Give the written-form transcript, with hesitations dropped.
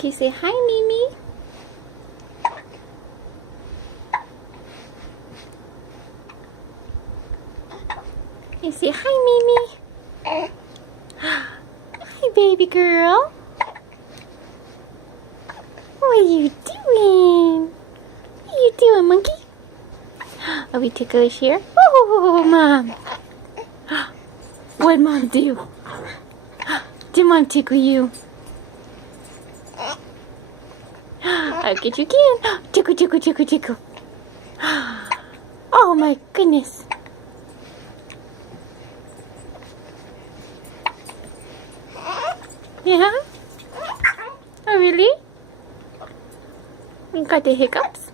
Can you say hi, Mimi? Can you say hi, Mimi? Hi, baby girl. What are you doing? What are you doing, monkey? Are we ticklish here? Oh, Mom. What'd Mom do? Did Mom tickle you? I'll get you again. Tickle, tickle, tickle, tickle. Oh my goodness. Yeah? Oh really? You got the hiccups?